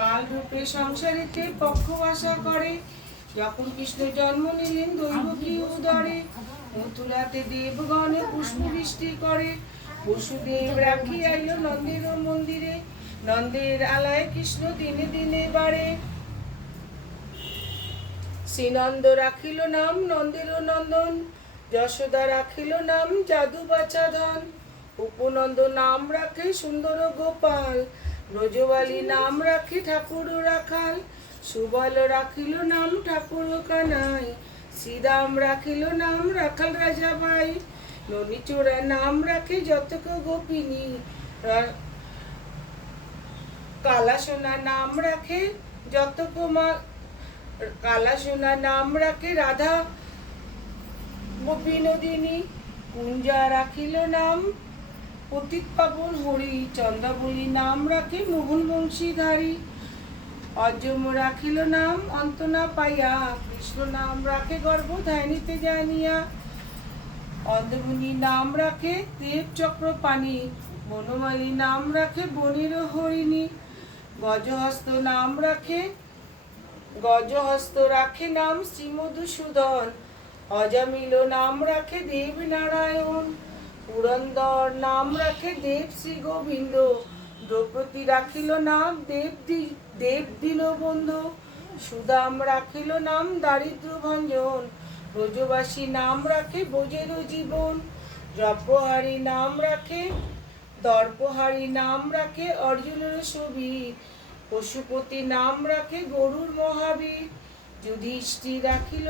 কাল রূপে সংসারেতে পক্ষবাসা করে। যখন কৃষ্ণ জন্ম নিলেন দৈবকী উদরে, মথুরাতে দেবগণে পুষ্পবৃষ্টি করে। বসুদেব রাখি আইল নন্দের মন্দিরে, নন্দের আলায় কৃষ্ণ দিনে দিনে বাড়ে। শ্রীনন্দ রাখিল নাম নন্দের নন্দন, যশোদা রাখিল নাম যাদু বাছা ধন। উপনন্দ নাম রাখে সুন্দর গোপাল, ব্রজবালী নাম রাখে ঠাকুর রাখাল। সুবল রাখিল নাম ঠাকুর কানাই, শ্রীরাম রাখিল নাম রাখাল রাজা ভাই। ননীচোরা নাম রাখে যতক গোপিনী, কালা সোনা নাম রাখে যতক মা, কালা সোনা নাম রাখে রাধা বিনোদিনী। কুঞ্জা রাখিল নাম পতিত পাবন হরি, চন্দ্রাবলী নাম রাখে মোহন বংশীধারী। অজম রাখিল নাম অন্তনা পাইয়া, কৃষ্ণ নাম রাখে গর্ভধারিণীতে জানিয়া। অন্ধমুনি নাম রাখে দেব চক্র পানি, বনমালী নাম রাখে বনের হরিণী। গজহস্ত রাখে নাম শ্রীমধুসূদন, অজামিল নাম রাখে দেব নারায়ণ। পুরন্দর নাম রাখে দেব শ্রী গোবিন্দ, দ্রৌপদী রাখিল নাম দেব দীনবন্ধু। সুদাম রাখিল নাম দারিদ্র ভঞ্জন, ব্রজবাসী নাম রাখে ব্রজের জীবন। দর্পহারি নাম রাখে অর্জুনের সুবীর, পশুপতি নাম রাখে গরুর মহাবীর। যুধিষ্ঠির রাখিল